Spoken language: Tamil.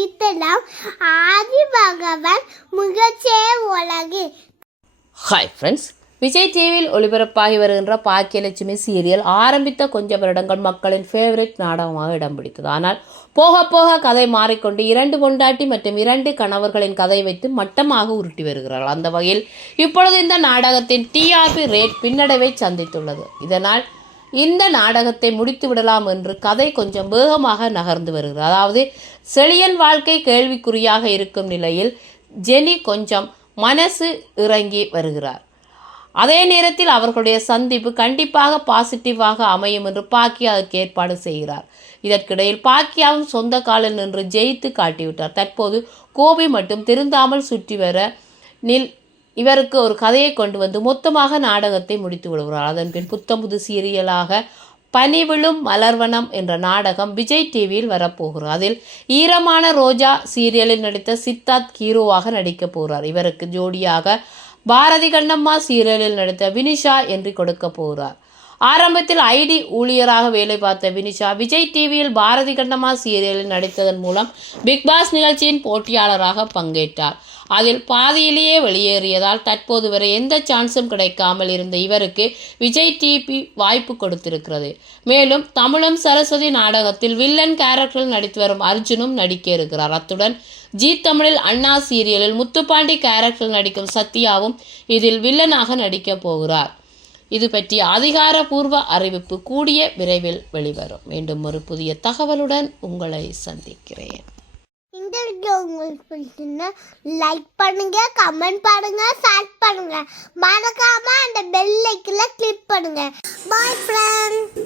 நடித்தலாம் ஆதி பகவான் முகச்சே உலகு ஹாய் ஃப்ரெண்ட்ஸ் விஜய் டிவியில் ஒளிபரப்பாகி வருகின்ற பாக்கியலட்சுமி சீரியல் ஆரம்பித்த கொஞ்ச வருடங்கள் மக்களின் ஃபேவரட் நாடகமாக இடம் பிடித்தது. ஆனால் போக போக கதை மாறிக்கொண்டு இரண்டு பொண்டாட்டி மற்றும் இரண்டு கணவர்களின் கதை வைத்து மட்டமாக உருட்டி வருகிறார்கள். அந்த வகையில் இப்பொழுது இந்த நாடகத்தின் டிஆர்பி ரேட் பின்னடைவை சந்தித்துள்ளது. இதனால் இந்த நாடகத்தை முடித்து விடலாம் என்று கதை கொஞ்சம் வேகமாக நகர்ந்து வருகிறது. அதாவது செழியன் வாழ்க்கை கேள்விக்குறியாக இருக்கும் நிலையில் ஜெனி கொஞ்சம் மனசு இறங்கி வருகிறார். அதே நேரத்தில் அவர்களுடைய சந்திப்பு கண்டிப்பாக பாசிட்டிவாக அமையும் என்று பாக்கியா அதற்கு ஏற்பாடு செய்கிறார். இதற்கிடையில் பாக்கியாவும் சொந்த காலில் நின்று ஜெயித்து காட்டிவிட்டார். தற்போது கோபி மட்டும் திருந்தாமல் சுற்றி வர நில் இவருக்கு ஒரு கதையை கொண்டு வந்து மொத்தமாக நாடகத்தை முடித்து விடுகிறார். அதன் பின் புத்தம்புது சீரியலாக பனிவிழும் மலர்வனம் என்ற நாடகம் விஜய் டிவியில் வரப்போகிறார். அதில் ஈரமான ரோஜா சீரியலில் நடித்த சித்தார்த் ஹீரோவாக நடிக்கப் போகிறார். இவருக்கு ஜோடியாக பாரதி கண்ணம்மா சீரியலில் நடித்த வினிஷா என்று கொடுக்க போகிறார். ஆரம்பத்தில் ஐடி ஊழியராக வேலை பார்த்த வினிஷா விஜய் டிவியில் பாரதி கண்டமா சீரியலில் நடித்ததன் மூலம் பிக் பாஸ் நிகழ்ச்சியின் போட்டியாளராக பங்கேற்றார். அதில் பாதியிலேயே வெளியேறியதால் தற்போது வரை எந்த சான்ஸும் கிடைக்காமல் இருந்த இவருக்கு விஜய் டிபி வாய்ப்பு கொடுத்திருக்கிறது. மேலும் தமிழும் சரஸ்வதி நாடகத்தில் வில்லன் கேரக்டரில் நடித்து வரும் அர்ஜுனும் நடிக்க இருக்கிறார். அத்துடன் ஜி தமிழில் அண்ணா சீரியலில் முத்துப்பாண்டி கேரக்டரில் நடிக்கும் சத்யாவும் இதில் வில்லனாக நடிக்கப் போகிறார். இது பற்றிய அதிகாரப்பூர்வ அறிவிப்பு கூடிய விரைவில் வெளிவரும். மீண்டும் ஒரு புதிய தகவலுடன் உங்களை சந்திக்கிறேன். இந்த வீடியோ உங்களுக்கு பிடிச்சிருந்தா லைக் பண்ணுங்க கமெண்ட் பண்ணுங்க ஷேர் பண்ணுங்க. மறக்காம அந்த பெல் ஐக்கன்ல கிளிக் பண்ணுங்க. பாய் ஃப்ரெண்ட்